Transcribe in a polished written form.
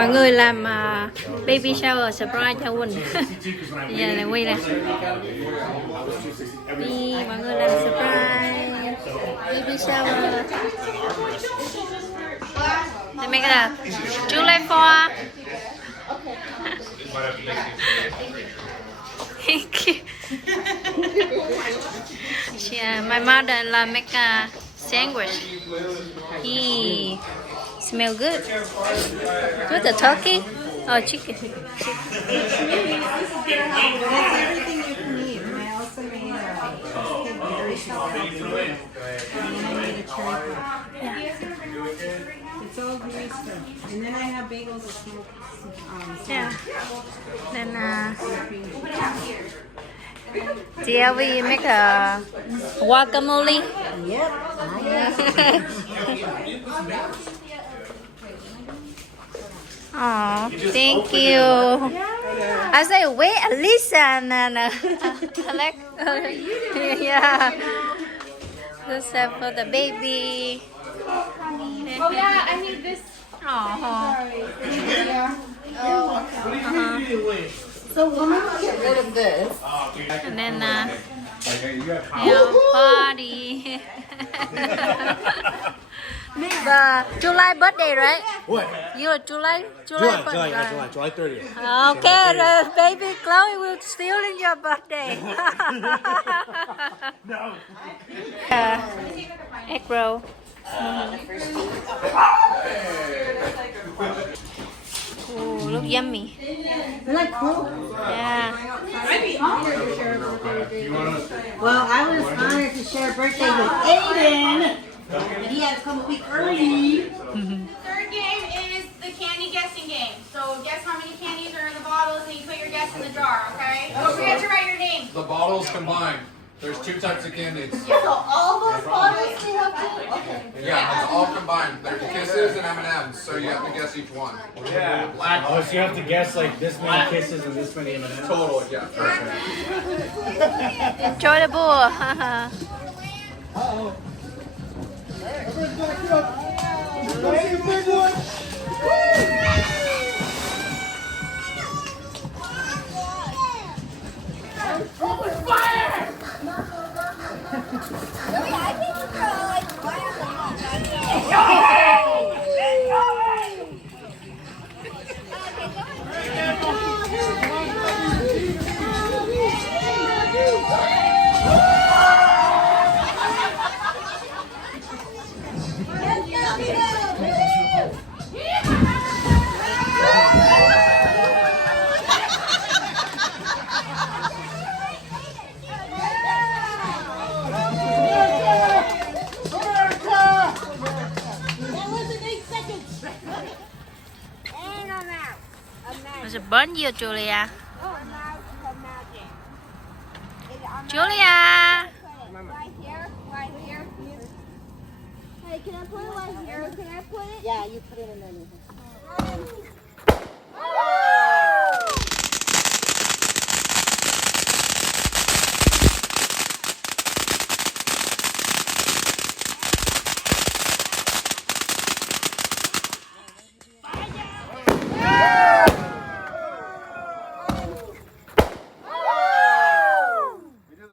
Mọi người làm baby shower surprise cho Quỳnh. Giờ này quay nè. Đi, mọi người làm surprise baby shower. They make it a July 4. Thank you. My mother make a sandwich. He smell good. With the turkey or chicken? That's everything you can eat. And I also made a berry salad. And then I made a cherry pie. Yeah. It's all gooey stuff. And then I have bagels with smoked Yeah. Then dear, we make a guacamole. Yep. Oh, thank you. I say wait, Lisa and Alex. Yeah. This is for the baby. Oh yeah, I need this. Oh. So when we get rid of this, And then party. The July birthday, right? What? You're July July birthday. July 30th. Okay, the baby Chloe will steal in your birthday. No. Egg roll. Ooh, look yummy. isn't that cool? Yeah. I'd be honored to share a birthday with Well, I was honored to share a birthday with Aiden. And he had to come a week early. Third game is the candy guessing game. So guess how many candies are in the bottles and you put your guess in the jar, okay? Don't forget to write your name. The bottles combined. There's two types of candies. So all those bottles we have to? Okay. Yeah, it's all combined. There's kisses and M&M's, so you have to guess each one. Yeah. Oh, so you have to guess like this many kisses and this many M&Ms? Total, yeah. Enjoy the ball. Uh-oh. Everybody's back up. Ready, big one? Open fire! There's a bun here, Julia. Julia. Right here, right here. Hey, can I put it right here? Can I put it? Yeah, you put it in there.